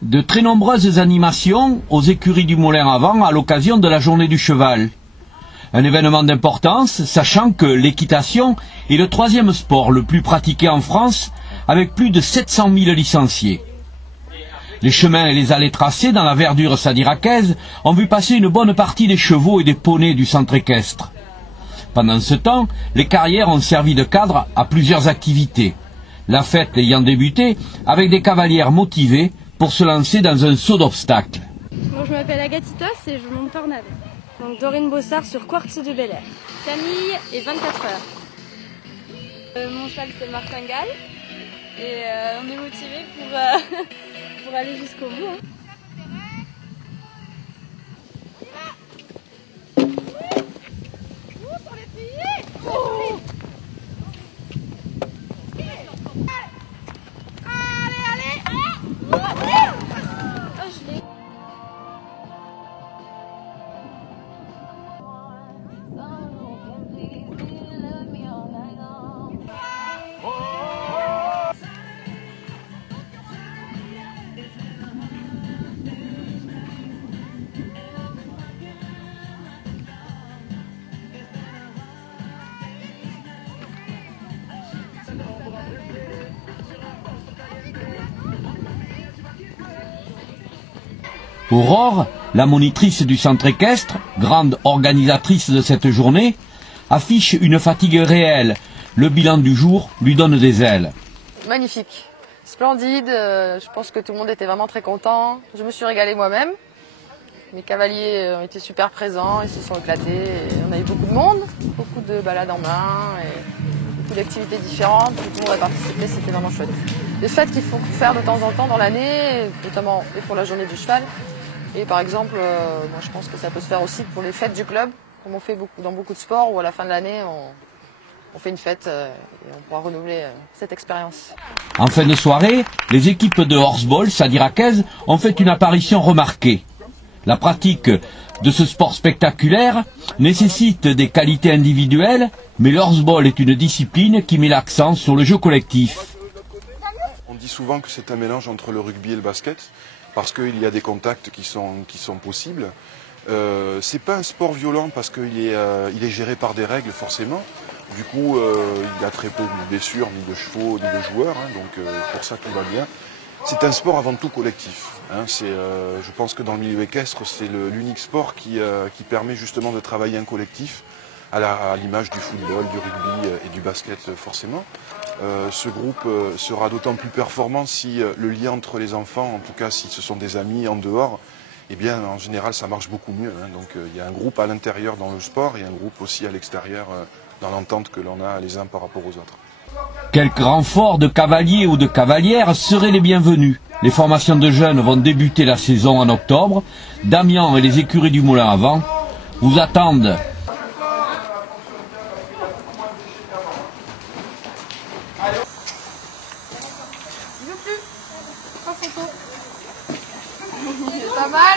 De très nombreuses animations aux écuries du Moulin à Vent à l'occasion de la journée du cheval. Un événement d'importance, sachant que l'équitation est le troisième sport le plus pratiqué en France, avec plus de 700 000 licenciés. Les chemins et les allées tracés dans la verdure sadiracaise ont vu passer une bonne partie des chevaux et des poneys du centre équestre. Pendant ce temps, les carrières ont servi de cadre à plusieurs activités. La fête ayant débuté avec des cavalières motivées pour se lancer dans un saut d'obstacles. Bon, je m'appelle Agatitos et je monte Tornade. Donc Dorine Bossard sur Quartz de Bel Air. Camille et 24 heures. Mon cheval c'est Martingale et on est motivé pour aller jusqu'au bout. Hein. Aurore, la monitrice du centre équestre, grande organisatrice de cette journée, affiche une fatigue réelle. Le bilan du jour lui donne des ailes. Magnifique, splendide, je pense que tout le monde était vraiment très content. Je me suis régalée moi-même. Mes cavaliers ont été super présents, ils se sont éclatés. Et on a eu beaucoup de monde, beaucoup de balades en main, et beaucoup d'activités différentes. Tout le monde a participé, c'était vraiment chouette. Des fêtes qu'il faut faire de temps en temps dans l'année, notamment pour la journée du cheval. Et par exemple, moi je pense que ça peut se faire aussi pour les fêtes du club, comme on fait dans beaucoup de sports, où à la fin de l'année, on fait une fête et on pourra renouveler cette expérience. En fin de soirée, les équipes de horseball sadiracaise ont fait une apparition remarquée. La pratique de ce sport spectaculaire nécessite des qualités individuelles, mais le horseball est une discipline qui met l'accent sur le jeu collectif. On dit souvent que c'est un mélange entre le rugby et le basket, parce qu'il y a des contacts qui sont possibles. C'est pas un sport violent parce qu'il est géré par des règles forcément. Du coup, il y a très peu de blessures, ni de chevaux, ni de joueurs, hein, donc pour ça tout va bien. C'est un sport avant tout collectif. Hein, je pense que dans le milieu équestre, c'est l'unique sport qui permet justement de travailler un collectif, à l'image du football, du rugby et du basket forcément. Ce groupe sera d'autant plus performant si le lien entre les enfants, en tout cas si ce sont des amis en dehors, eh bien en général ça marche beaucoup mieux. Hein. Donc il y a un groupe à l'intérieur dans le sport et un groupe aussi à l'extérieur dans l'entente que l'on a les uns par rapport aux autres. Quelques renforts de cavaliers ou de cavalières seraient les bienvenus. Les formations de jeunes vont débuter la saison en octobre. Damien et les écuries du Moulin à Vent vous attendent. Pas mal.